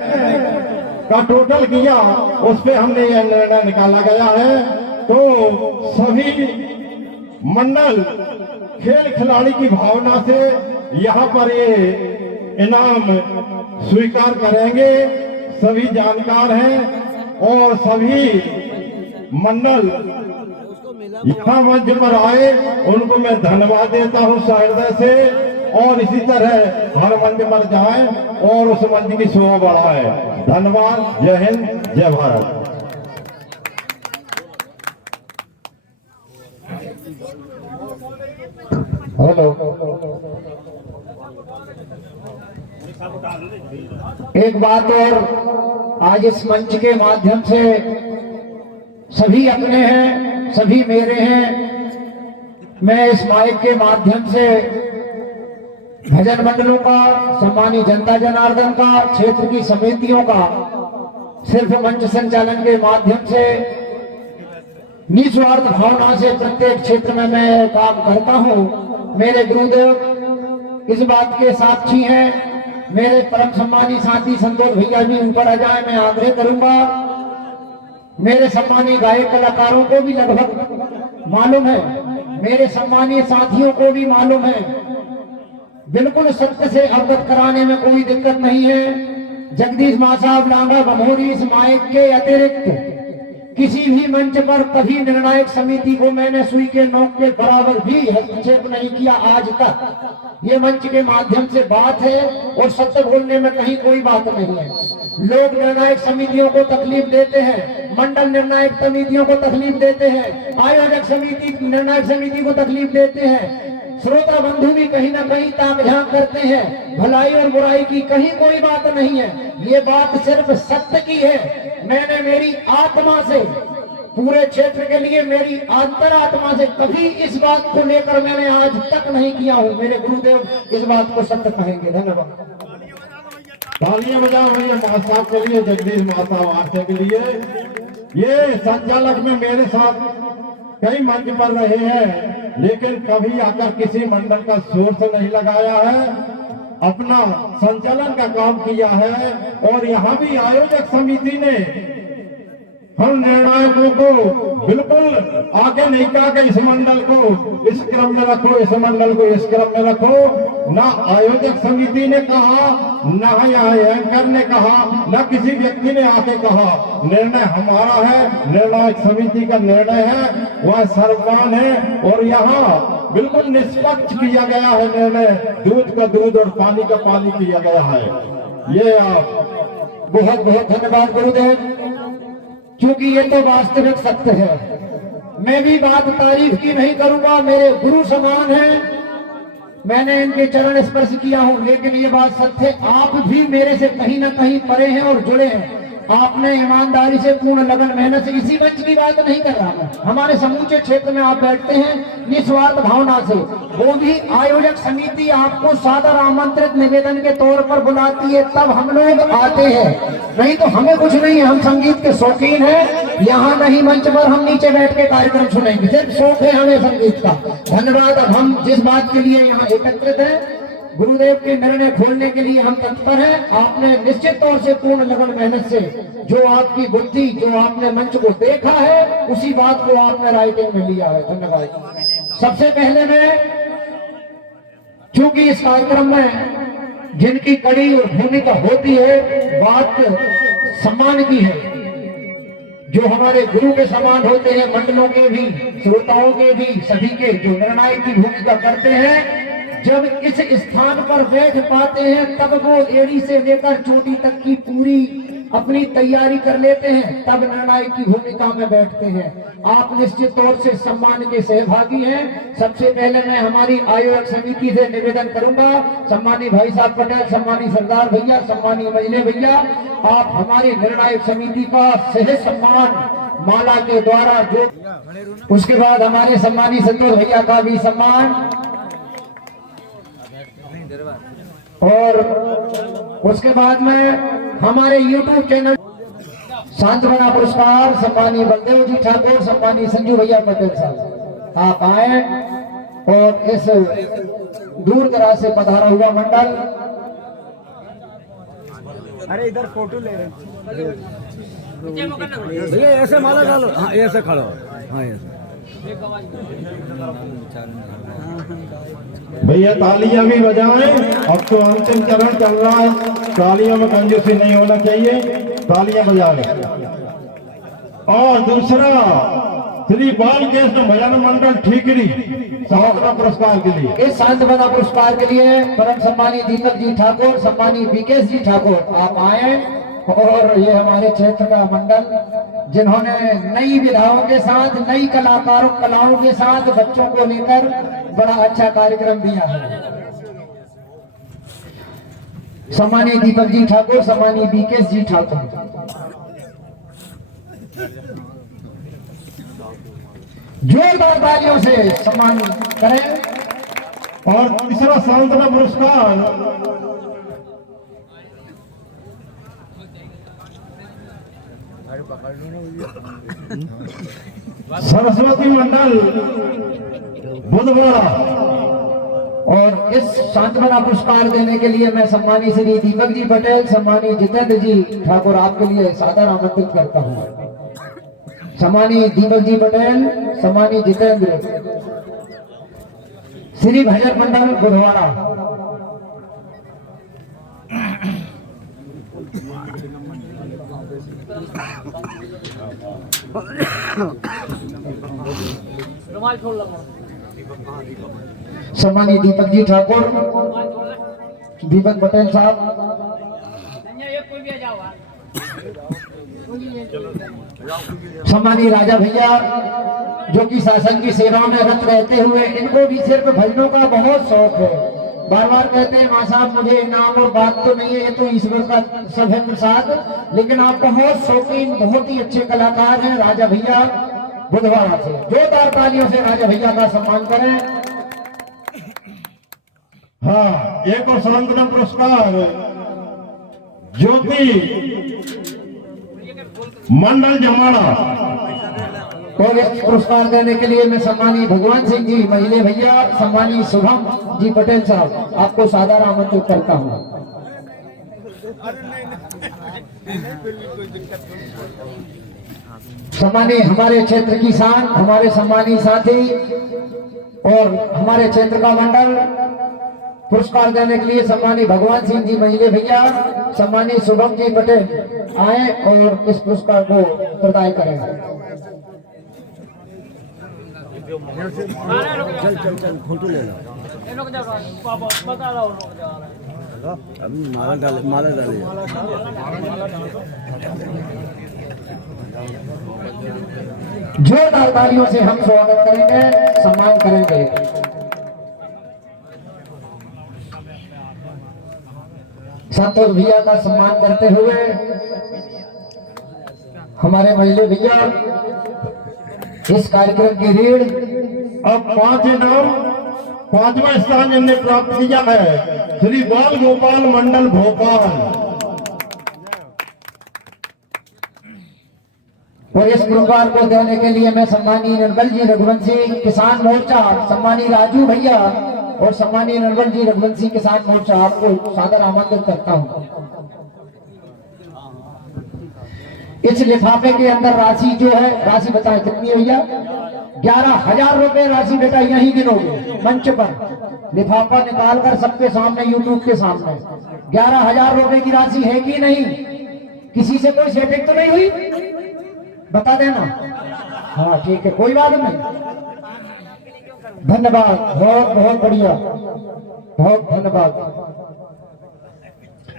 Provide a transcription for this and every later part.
का टोटल किया, उस पे हमने यह निर्णय निकाला गया है। तो सभी मंडल खेल खिलाड़ी की भावना से यहाँ पर ये इनाम स्वीकार करेंगे। सभी जानकार हैं और सभी मंडल यहाँ मंच पर आए, उनको मैं धन्यवाद देता हूँ हृदय से। और इसी तरह हर मंच पर जाएं और उस मंच की शोभा बढ़ाएं। धन्यवाद। जय हिंद, जय भारत। हेलो, एक बात और, आज इस मंच के माध्यम से सभी अपने हैं, सभी मेरे हैं। मैं इस माइक के माध्यम से भजन मंडलों का, सम्मानित जनता जनार्दन का, क्षेत्र की समितियों का सिर्फ मंच संचालन के माध्यम से निस्वार्थ भावना से प्रत्येक क्षेत्र में मैं काम करता हूं। मेरे गुरुदेव इस बात के साक्षी हैं। मेरे परम सम्मानित साथी संतोष भैया भी ऊपर आ जाए, मैं आग्रह करूंगा। मेरे सम्मानित गायक कलाकारों को भी लगभग मालूम है, मेरे सम्मानित साथियों को भी मालूम है। बिल्कुल सत्य से अवगत कराने में कोई दिक्कत नहीं है। जगदीश मां साहब लांगा गमोरी इस माइक के अतिरिक्त किसी भी मंच पर कभी निर्णायक समिति को मैंने सुई के नोक के बराबर भी हस्तक्षेप नहीं किया आज तक। ये मंच के माध्यम से बात है और सत्य बोलने में कहीं कोई बात नहीं है। लोग निर्णायक समितियों को तकलीफ देते हैं, मंडल निर्णायक समितियों को तकलीफ देते हैं, आयोजक समिति निर्णायक समिति को तकलीफ देते हैं, श्रोता बंधु भी कहीं ना कहीं ताक झांक करते हैं। भलाई और बुराई की कहीं कोई बात नहीं है, ये बात सिर्फ सत्य की है। मैंने मेरी आत्मा से, पूरे क्षेत्र के लिए मेरी अंतरात्मा से कभी इस बात को लेकर मैंने आज तक नहीं किया हूं। मेरे गुरुदेव इस बात को सत्य कहेंगे। धन्यवाद। तालियां बजाओ भैया मां साहब के लिए, जगदीश मां साहब आरसे के लिए। ये संचालक में मेरे साथ कई मंच पर रहे हैं, लेकिन कभी आकर किसी मंडल का सोर्स नहीं लगाया है, अपना संचालन का काम किया है। और यहाँ भी आयोजक समिति ने हम निर्णायकों को बिल्कुल आगे नहीं कहा कि इस मंडल को इस क्रम में रखो, इस मंडल को इस क्रम में रखो। ना आयोजक समिति ने कहा, ना यहाँ एंकर ने कहा, ना किसी व्यक्ति ने आके कहा। निर्णय हमारा है, निर्णायक समिति का निर्णय है, वह सर्वमान्य है। और यहाँ बिल्कुल निष्पक्ष किया गया है निर्णय, दूध का दूध और पानी का पानी किया गया है। ये आप बहुत बहुत धन्यवाद गुरुदेव, क्योंकि ये तो वास्तविक सत्य है। मैं भी बात तारीफ की नहीं करूंगा, मेरे गुरु समान हैं, मैंने इनके चरण स्पर्श किया हूं, लेकिन ये बात सत्य है, आप भी मेरे से कहीं ना कहीं परे हैं और जुड़े हैं। आपने ईमानदारी से, पूर्ण लगन मेहनत से, इसी मंच की बात नहीं कर रहा मैं, हमारे समूचे क्षेत्र में आप बैठते हैं निस्वार्थ भावना से। वो भी आयोजक समिति आपको सादर आमंत्रित निवेदन के तौर पर बुलाती है, तब हम लोग आते हैं, नहीं तो हमें कुछ नहीं है। हम संगीत के शौकीन हैं, यहाँ नहीं मंच पर हम नीचे बैठ के कार्यक्रम सुनेंगे, सिर्फ शौक है हमें संगीत का। धन्यवाद। अब हम जिस बात के लिए यहाँ एकत्रित हैं, गुरुदेव के निर्णय खोलने के लिए हम तत्पर हैं। आपने निश्चित तौर से पूर्ण लगन मेहनत से जो आपकी बुद्धि, जो आपने मंच को देखा है, उसी बात को आपने राइटिंग में लिया है। धन्यवाद। सबसे पहले मैं, चूंकि इस कार्यक्रम में जिनकी कड़ी और भूमिका होती है, बात सम्मान की है, जो हमारे गुरु के समान होते हैं, मंडलों के भी, श्रोताओं के भी, सभी के जो निर्णायक की भूमिका करते हैं, जब इस स्थान पर बैठ पाते हैं, तब वो एड़ी से लेकर चोटी तक की पूरी अपनी तैयारी कर लेते हैं, तब निर्णायक की भूमिका में बैठते हैं। आप निश्चित तौर से सम्मान के सहभागी हैं। सबसे पहले मैं हमारी आयोजक समिति से निवेदन करूंगा, सम्मानित भाई साहब पटेल, सम्मानित सरदार भैया, सम्मानित महीने भैया, आप हमारी निर्णायक समिति का सह सम्मान माला के द्वारा, जो उसके बाद हमारे सम्मानित संतोष भैया का भी सम्मान, और उसके बाद में हमारे YouTube चैनल सांत्वना पुरस्कार सम्मानी बलदेव जी ठाकुर, सम्मानी संजू भैया पटेल साहब, आप आए और इस दूर दराज से पधारा हुआ मंडल अरे इधर फोटो ले रहे भैया, ऐसे माला डालो। हाँ ऐसे खड़ो। हाँ ऐसे। भैया तालियां भी बजाएं। अब तो अंतिम चरण चल रहा है, तालियों में कंजूसी नहीं होना चाहिए, तालियां बजाएं। और दूसरा श्री बालकृष्ण भजन मंडल ठीकरी सांत्वना पुरस्कार के लिए, इस सांत्वना पुरस्कार के लिए परम सम्मानी दीपक जी ठाकुर, सम्मानी बीकेश जी ठाकुर आप आए। और ये हमारे क्षेत्र का मंडल जिन्होंने नई विधाओं के साथ, नई कलाओं के साथ बच्चों को लेकर बड़ा अच्छा कार्यक्रम दिया है। सम्मानी दीपक जी ठाकुर, सम्मानी बीकेश जी ठाकुर। जोरदार तालियों से सम्मान करें। और तीसरा सांत्वना पुरस्कार सरस्वती मंडल बुधवाड़ा। और इस सांत्वना पुरस्कार देने के लिए मैं सम्मानी श्री दीपक जी पटेल, सम्मानी जितेंद्र जी ठाकुर आपके लिए सादर आमंत्रित करता हूं। सम्मानी दीपक जी पटेल, सम्मानी जितेंद्र, श्री भजन मंडल बुधवाड़ा। सम्मानी दीपक जी ठाकुर, दीपक पटेल साहब, सम्मानी राजा भैया जो कि शासन की सेवा में रत रहते हुए, इनको भी सिर्फ भजनों का बहुत शौक है। बार बार कहते हैं मां साहब मुझे इनाम और बात तो नहीं है, ये तो ईश्वर का सब है प्रसाद, लेकिन आप बहुत शौकीन, बहुत ही अच्छे कलाकार हैं। राजा भैया बुधवाड़ा से जोरदार तालियों से राजा भैया का सम्मान करें। हाँ, एक और सांत्वना पुरस्कार ज्योति मंडल जमाड़ा। और इस पुरस्कार देने के लिए मैं सम्मानी भगवान सिंह जी महिले भैया, सम्मानी शुभम जी पटेल साहब आपको सादर आमंत्रित करता हूं। सम्मानी हमारे क्षेत्र की शान, हमारे सम्मानी साथी और हमारे क्षेत्र का मंडल पुरस्कार देने के लिए सम्मानी भगवान सिंह जी महिले भैया, सम्मानी शुभम जी पटेल आए और इस पुरस्कार को प्रदान करें। चल चल चल फोटो ले लो। अभी माला डाले, माला डाले। जोरदार तालियों से हम स्वागत करेंगे, सम्मान करेंगे। संतोष भैया का सम्मान करते हुए हमारे महिले भैया इस कार्यक्रम की रीढ़। अब 5 इनाम, 5वां स्थान जिनने प्राप्त किया है श्री बाल गोपाल मंडल भोपाल। और इस पुरस्कार को देने के लिए मैं सम्मानी निर्मल जी रघुवंशी किसान मोर्चा, सम्मानी राजू भैया और सम्मानी निर्मल जी रघुवंशी किसान मोर्चा आपको सादर आमंत्रित करता हूं। इस लिफाफे के अंदर राशि जो है, राशि बताएं कितनी भैया? 11,000 रुपए राशि बेटा यहीं गिनोगे मंच पर, लिफाफा निकालकर सबके सामने, यूट्यूब के सामने। 11,000 रुपए की राशि है कि नहीं? किसी से कोई सेटिंग तो नहीं हुई? बता देना। हाँ ठीक है, कोई बात नहीं। धन्यवाद, बहुत बहुत बढ़िया, बहुत धन्यवाद।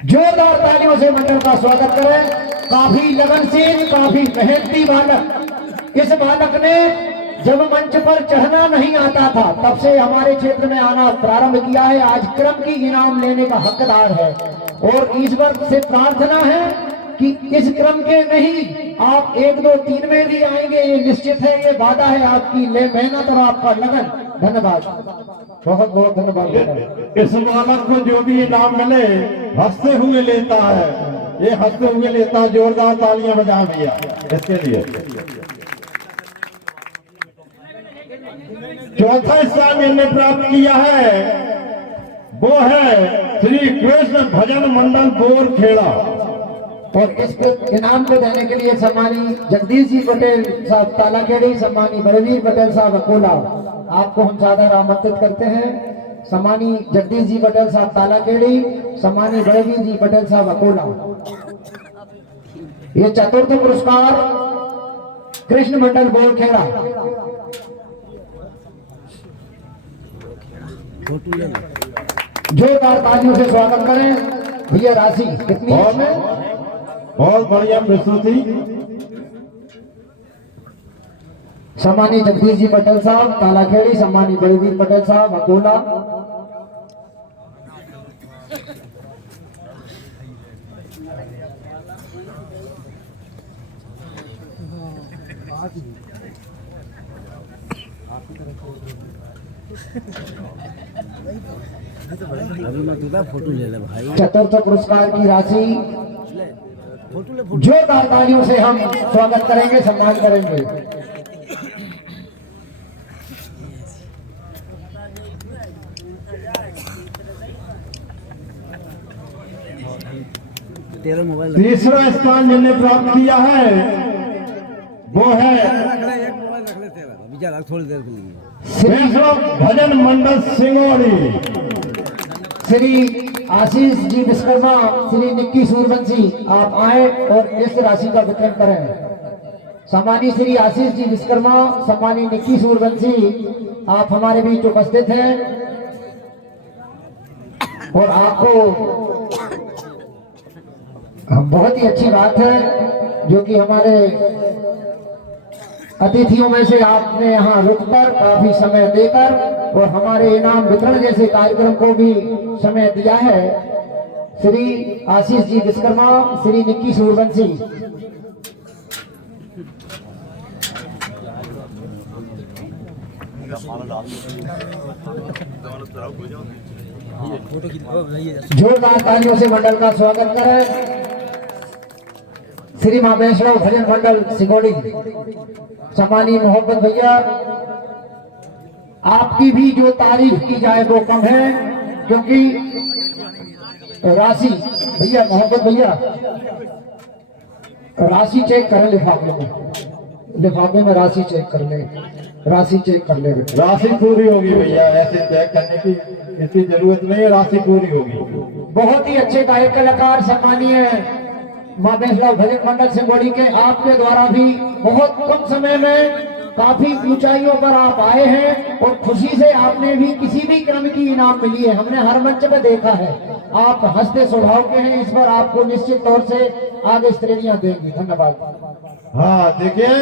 जोरदार तालियों से मंडल का स्वागत करें। काफी लगनशील, काफी मेहनती बालक। इस बालक ने जब मंच पर चढ़ना नहीं आता था तब से हमारे क्षेत्र में आना प्रारंभ किया है। आज क्रम की इनाम लेने का हकदार है और ईश्वर से प्रार्थना है कि इस क्रम के नहीं, आप 1, 2, 3 में भी आएंगे, ये निश्चित है, ये वादा है आपकी मेहनत और आपका लगन। धन्यवाद, बहुत बहुत धन्यवाद। इस बालक को जो भी इनाम मिले हंसते हुए लेता है, ये हंसते हुए लेता है। जोरदार तालियां बजा भैया इसके लिए। चौथा स्थान जिनने प्राप्त किया है वो है श्री कृष्ण भजन मंडल बोर खेड़ा। और इस इनाम को देने के लिए सम्मानी जगदीश जी पटेल साहब तालाखेड़ी, सम्मानी बड़वीर पटेल साहब अकोला, आपको हम सादर आमंत्रित करते हैं। सम्मानी जगदीश जी पटेल साहब तालाखेड़ी, सम्मानी बड़वीर जी पटेल साहब अकोला। ये चतुर्थ पुरस्कार कृष्ण मंडल बोरखेड़ा। फोटो ले लो। जोरदार तालियों से स्वागत करें भैया। राशि कितनी है इसमें? बहुत बढ़िया प्रस्तुति। सम्मानी जगदीश जी पटेल साहब तालाखेड़ी, सम्मानी बड़वीर पटेल साहब अकोला। अभी मैं दूसरा फोटो ले ले भाई। चतुर्थ पुरस्कार की राशि फोटो ले, फोटो। जोरदार तालियों से हम स्वागत करेंगे, सम्मान करेंगे। तेरा मोबाइल तीसरा स्थान जिन्हें प्राप्त किया है वो है एक मोबाइल रख ले तेरा, विचार रख थोड़ी देर के लिए। वैष्णव भजन मंडल सिंगोड़ी। श्री आशीष जी विश्वकर्मा, श्री निक्की सूरवंशी, आप आए और इस राशि का वितरण करें। सम्मानी श्री आशीष जी विश्वकर्मा, सम्मानी निक्की सूरवंशी, आप हमारे बीच उपस्थित हैं और आपको बहुत ही अच्छी बात है जो कि हमारे अतिथियों में से आपने यहाँ रुककर काफी समय देकर और हमारे इनाम वितरण जैसे कार्यक्रम को भी समय दिया है। श्री आशीष जी विश्वकर्मा, श्री निक्की सूरवंशी। जोरदार तालियों से मंडल का स्वागत करें। श्री मां वैष्णव भजन मंडल सिंगोड़ी, सम्मानी मोहब्बत भैया, आपकी भी जो तारीफ की जाए वो कम है, क्योंकि राशि भैया, मोहब्बत भैया, राशि चेक करें लिफाफे में, लिफाफे में राशि चेक कर ले, राशि चेक कर ले। राशि पूरी होगी भैया, ऐसे चेक करने की इसकी जरूरत नहीं है, राशि पूरी होगी। बहुत ही अच्छे गायक कलाकार सम्मानीय मां वैष्णव भजन मंडल सिंगोड़ी के आपके द्वारा भी बहुत कम समय में काफी ऊंचाइयों पर आप आए हैं और खुशी से आपने भी किसी भी क्रम की इनाम मिली है, हमने हर मंच में देखा है। आप हंसते स्वभाव के हैं, इस पर आपको निश्चित तौर से आगे श्रेणियां देंगी। धन्यवाद। हाँ देखिए,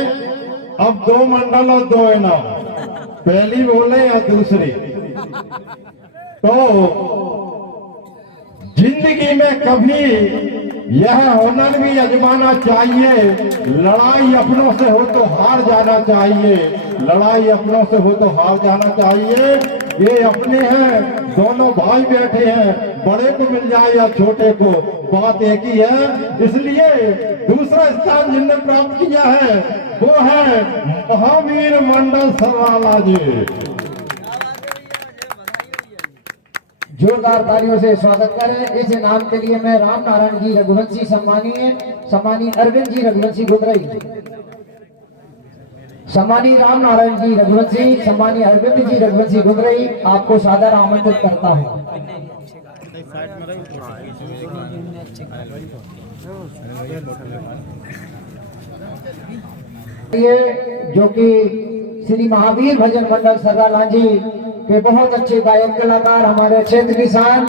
अब 2 मंडल और 2 इनाम, पहली बोले या दूसरी। तो जिंदगी में कभी यह हुनर भी आजमाना चाहिए, लड़ाई अपनों से हो तो हार जाना चाहिए, लड़ाई अपनों से हो तो हार जाना चाहिए। ये अपने हैं, दोनों भाई बैठे हैं, बड़े को मिल जाए या छोटे को, बात एक ही है। इसलिए दूसरा स्थान जिनने प्राप्त किया है वो है महावीर मंडल सराला जी। जोरदार तालियों से स्वागत करें। इस इनाम के लिए मैं राम नारायण जी रघुवंशी सम्मानी अरविंद जी रघुवंशी गुदरई, सम्मानी राम नारायण जी रघुवंशी, सम्मानी अरविंद जी रघुवंशी गुदरई, आपको सादर आमंत्रित करता हूं। ये जो कि श्री महावीर भजन मंडल सराला जी के बहुत अच्छे गायक कलाकार, हमारे क्षेत्र की शान,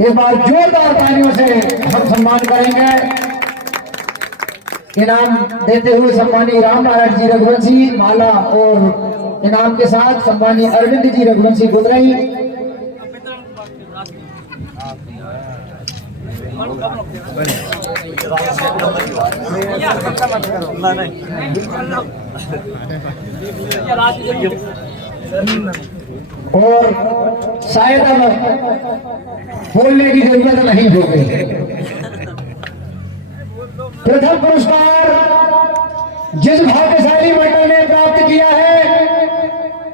इस बार जोरदार तालियों से हम सम्मान करेंगे। इनाम देते हुए सम्मानी राम नारायण जी रघुवंशी माला और इनाम के साथ सम्मानी अरविंद जी रघुवंशी गुदरई। और शायद अब बोलने की जरूरत नहीं होगी। प्रथम पुरस्कार जिस भाग्यशाली मंडल ने प्राप्त किया है,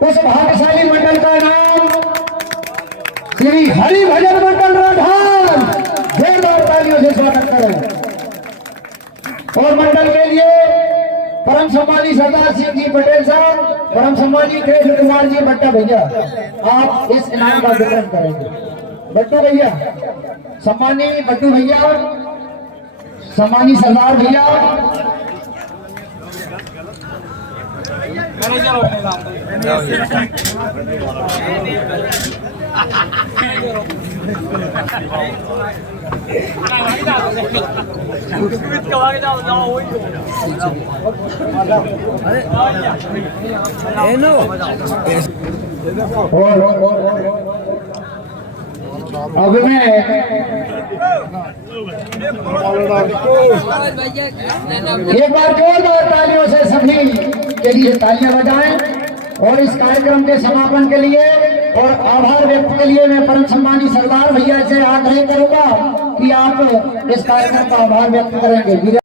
उस भाग्यशाली मंडल का नाम श्री हरि भजन मंडल राधान। जोरदार तालियों से स्वागत करें। और मंडल के लिए परम सम्मानी सरदार सिंह जी पटेल साहब, परम सम्मानी कृष्ण कुमार जी भट्टा भैया, आप इस इनाम का वितरण करेंगे। बट्टू भैया, सम्मानी बट्टू भैया, सम्मानी सरदार भैया, ए नो और अब मैं एक बार जोरदार तालियों से सभी के लिए तालियां बजाएं। और इस कार्यक्रम के समापन के लिए और आभार व्यक्त के लिए मैं परम सम्मानी सरदार भैया से आग्रह करूंगा कि आप इस कार्यक्रम का आभार व्यक्त करेंगे।